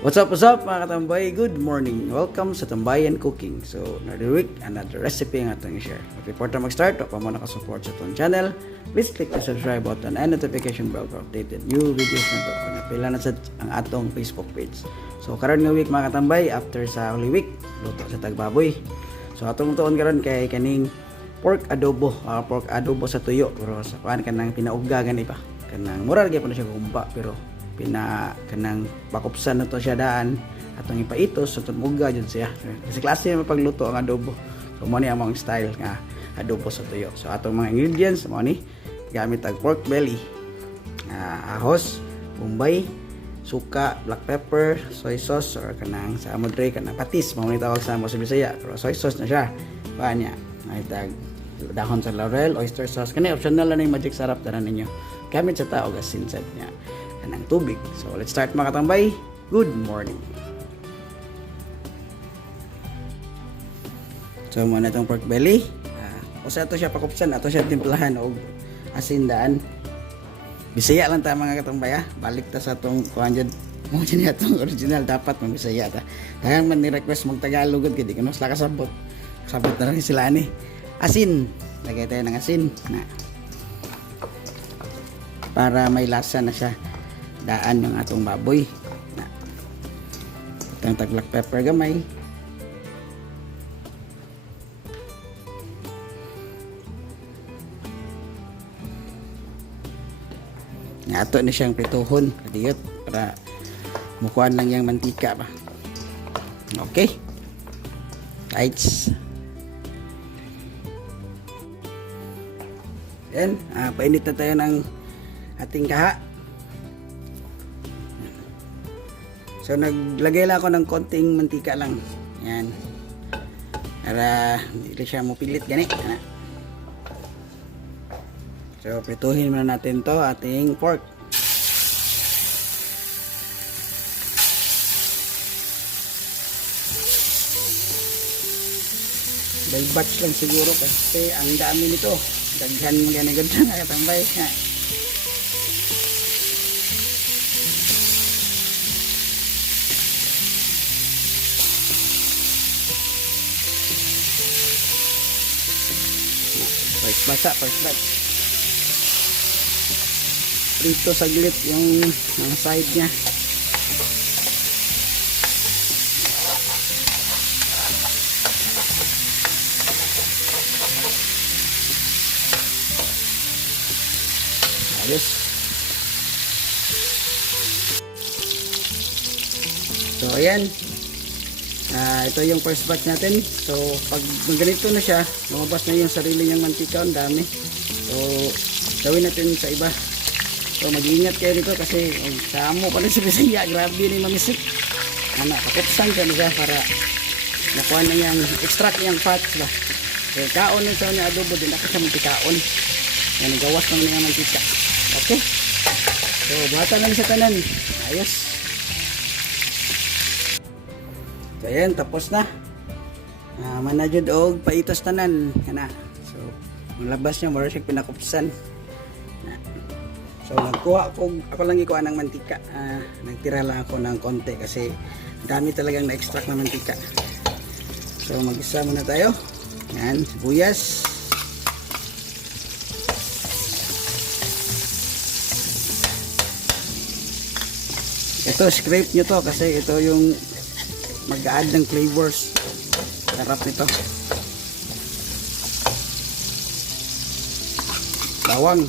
What's up mga katambay? Good morning. Welcome sa Tambayan Cooking. So, another week, another recipe ang atong i-share. Before tayo mag-start, pa mo nakasupport sa itong channel, please click the subscribe button and notification bell for updated new videos na ito. Napila na sa ang atong Facebook page. So, karon nga week mga katambay, after sa Holy Week, luto sa tagbaboy. So, atong tuon karon kay kaning pork adobo sa tuyo. Pero sa kuan kanang pinauga gani pa. Kanang murag gyud pa na siya gumba pero kanang pakupsan na to siya daan atong ipaitos so tumuga jud siya kasi klase na pagluto ang adobo. So mo ni ang mga style nga adobo sa tuyo. So atong mga ingredients mo ni gamit ang pork belly, ahos, bombay, suka, black pepper, soy sauce or kanang sa amodre kanang patis mo ni tawag sa mo sa Bisaya pero soy sauce na siya pa niya ay tag dahon sa laurel, oyster sauce kani optional lang yung magic sarap tanan ninyo gamit sa tao asin sad niya ng tubig. So let's start mga katambay. Good morning. So muna itong pork belly. Usa ito siya pakupsan, ato siya timplahan og asin daan. Bisaya lang ta mga katambay. Balik ta sa itong kuhan mo dyan itong original dapat mga Bisaya ta. Dagang man ni-request mong Tagalog kaya di ka sila kasabot. Kasabot na rin sila ni. Asin. Lagay tayo ng asin na para may lasa na siya daan ng atong baboy na itong tag black pepper gamay nga ato ni siyang prituhon kadiyot para mukuan lang yung mantika ba. Okay guys, yan painit na tayo ng ating kaha. So naglagay lang ako ng konting mantika lang. Yan. Para hindi siya mapilit gani. So prituhin muna natin to ating pork. By batch lang siguro kasi ang dami nito. Daghan mo ganagod na katambay. First batch. Prito saglit yung side niya. Ayos. So ayan. Ito yung first batch natin. So pag ganito na siya, lumabas na yung sarili niyang mantika, ang dami. So gawin natin sa iba. So mag-iingat kayo dito kasi sa amo pa rin sa Bisaya, grabe ni mamisik. Pakupsan ka na siya para nakuha na yung extract yung fats ba. So kaon na sa adobo din ako sa mantikaon. Yan gawas na yung mantika. Okay. So buhatan lang sa tanan. Ayos. So ayan, tapos na. Manajud og paitos tanan kana. So ang labas niya mura siya pinakupsan. So nagkuha ako lang ikuha ng mantika. Nagtira lang ako ng konti kasi dami talagang na-extract na mantika. So mag-isa muna tayo. Yan, sibuyas. Ito scrape nyo to kasi ito yung mag-add ng flavors. Sarap nito. Bawang.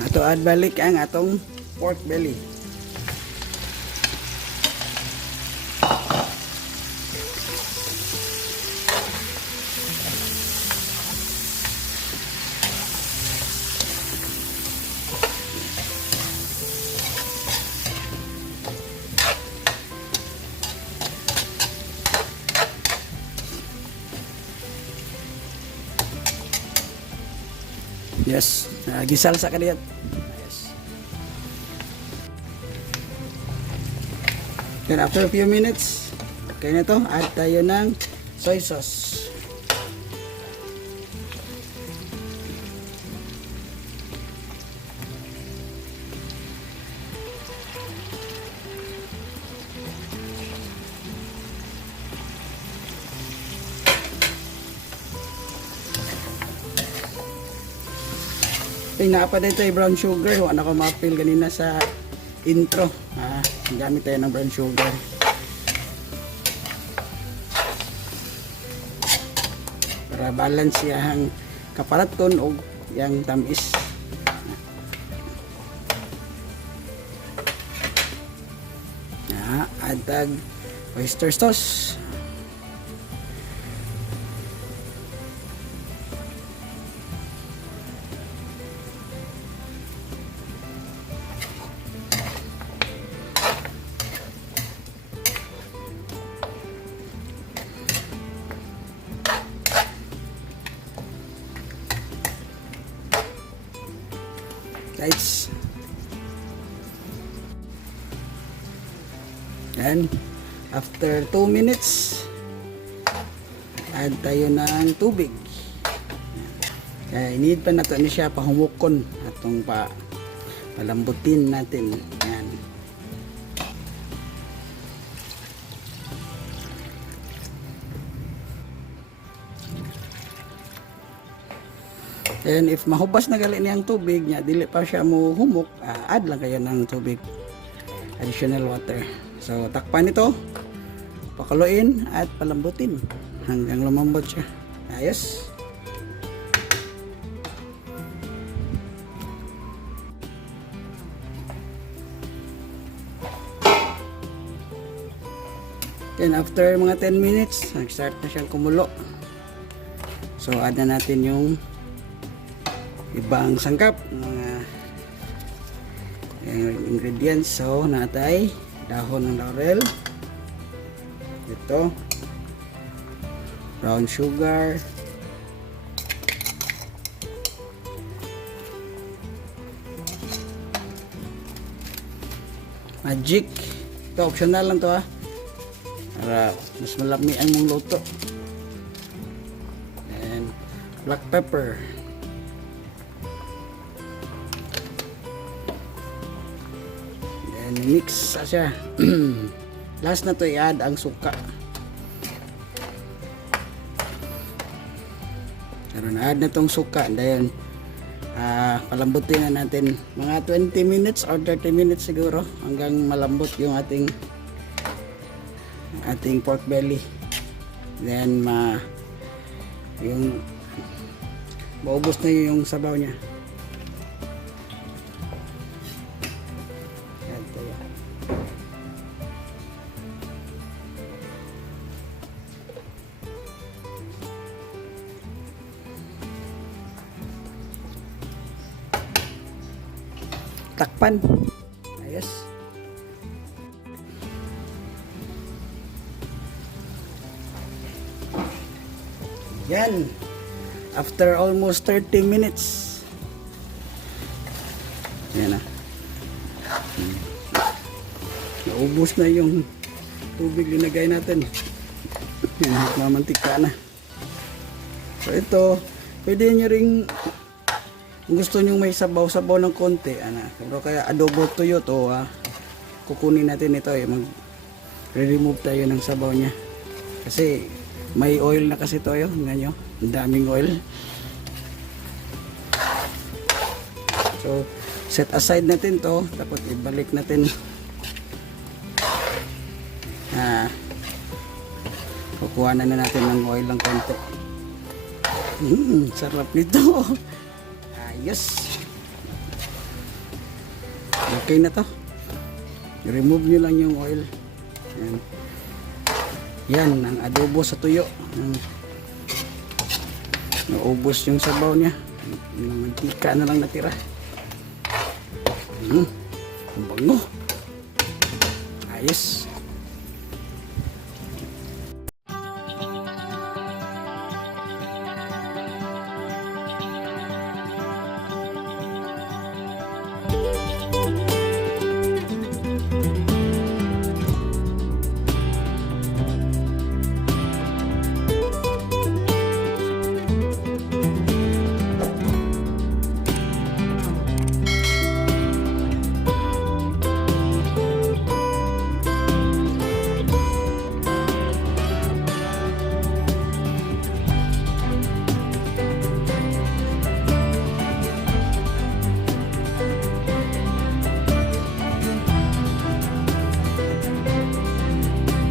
Ato add balik ang atong pork belly. Yes, gisalsa ka diyan. Yes. Then after a few minutes, okay na to, add tayo ng soy sauce. Napa dito ay brown sugar. Wala ko ma-feel kanina sa intro. Gamit tayo ng brown sugar. Para balance yang kaparaton o yang tamis. Add oyster sauce. Guys, and after 2 minutes add tayo ng tubig. Kaya need pa na ito siya pahumukon atong palambutin natin. Yan. And if mahubas na gali niyang tubig niya, dili pa siya mo humok, add lang kayo ng tubig, additional water. So takpan ito, pakuluin at palambutin hanggang lumambot siya. Ayos. Then after mga 10 minutes, nag-start na siyang kumulo. So add na natin yung ibang sangkap, mga ingredients. So natay dahon ng laurel, ito brown sugar, magic, ito optional lang to para mas malami ang mong luto, and black pepper. Mix siya. Last na to i-add ang suka. Pero na-add na tong suka, dahil palambutin na natin mga 20 minutes or 30 minutes siguro hanggang malambot yung ating pork belly. Then yung maubos na yung sabaw niya. Takpan. Ayos. Yan. After almost 30 minutes. Yan na. Naubos na yung tubig linagay natin. Yan, mamantika na. So ito, pwede nyo ring kung gusto nyo may sabaw-sabaw ng konti, pero kaya adobo tuyo to, kukunin natin ito, mag-remove tayo ng sabaw niya. Kasi may oil na kasi to, ganyan, ang daming oil. So, set aside natin to, tapos ibalik natin. Kukuha na natin ng oil ng konti. Sarap nito. Yes. Okay na to. I-remove nyo lang yung oil. Yan. Yan ang adobo sa tuyo. Naubos yung sabaw niya. Yung mantika na lang natira. Ang bango. Ayos.